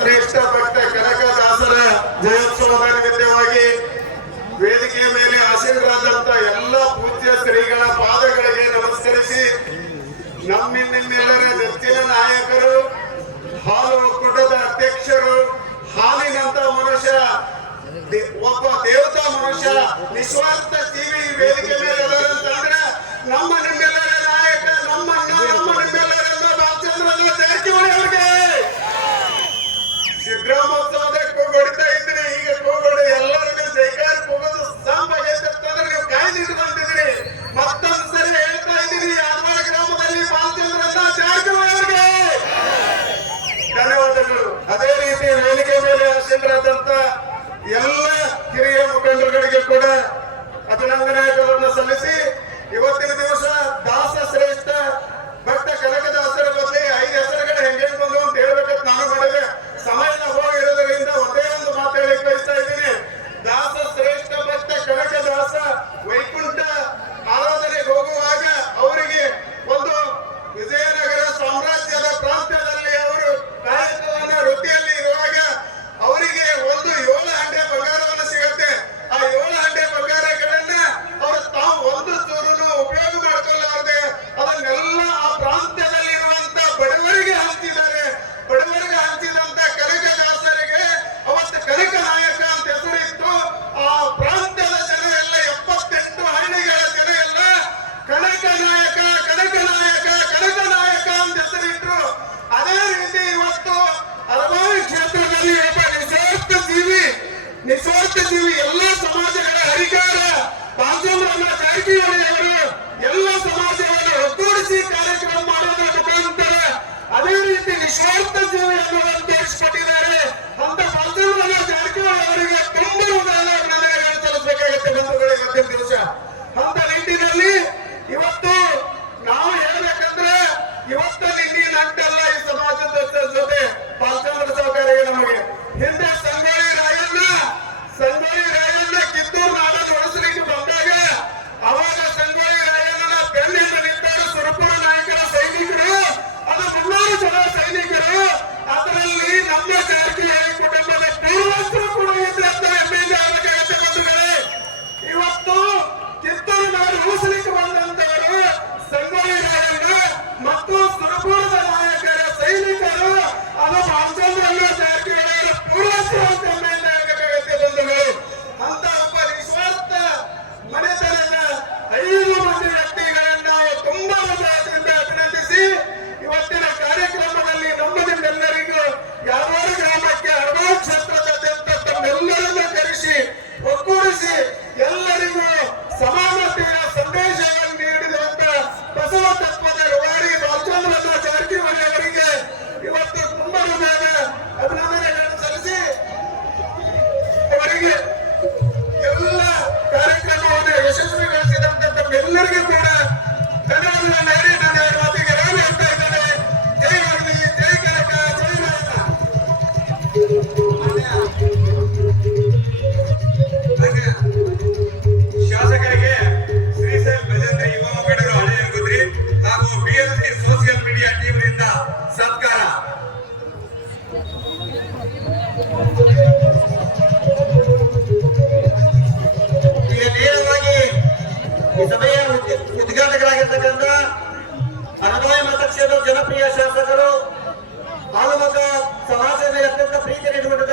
ಶ್ರೇಷ್ಠ ಭಕ್ತ ಕನಕದಾಸರ ಜಯೋತ್ಸವದ ನಿಮಿತ್ತವಾಗಿ ವೇದಿಕೆಯ ಮೇಲೆ ಆಶೀರ್ವಾದಂತ ಎಲ್ಲ ಪೂಜ್ಯ ಶ್ರೀಗಳ ಪಾದಗಳಿಗೆ ನಮಸ್ಕರಿಸಿ ನಮ್ಮಿನ್ನೆಲ್ಲರ ನೆಚ್ಚಿನ ನಾಯಕರು, ಹಾಲು ಒಕ್ಕೂಟದ ಅಧ್ಯಕ್ಷರು, ಹಾಲಿನಂತ ಮನುಷ್ಯ ಒಬ್ಬ ದೇವತಾ ಮನುಷ್ಯ, ನಿಸ್ವಾರ್ಥ ಜೀವಿ ವೇದಿಕೆ ಮೇಲೆ ಮುಖಂಡರುಗಳಿಗೆ ಕೂಡ ಅಭಿನಂದನೆ ಸಲ್ಲಿಸಿ ಇವತ್ತಿನ ದಿನ ನೀವು ಎಲ್ಲ ಸಮಾಜಗಳ ಅಧಿಕಾರ ಬಾಲಚಂದ್ರಮ್ಮ ಜಾರಕಿಹೊಳಿ ಅವರು ಎಲ್ಲ ಸಮಾಜವನ್ನು ಒಗ್ಗೂಡಿಸಿ ಕಾರ್ಯಕ್ರಮ ಮಾಡೋದ್ರ ಈಗ ನೇರವಾಗಿ ಈ ಸಭೆಯ ಉದ್ಘಾಟಕರಾಗಿರ್ತಕ್ಕಂಥ ಅನಮೋಯ ಮತಕ್ಷೇತ್ರದ ಜನಪ್ರಿಯ ಶಾಸಕರು ಹಾಲುಮಗ ಸಮಾಜದಲ್ಲಿ ಅತ್ಯಂತ ಪ್ರೀತಿ ನೀಡುವಂತಹ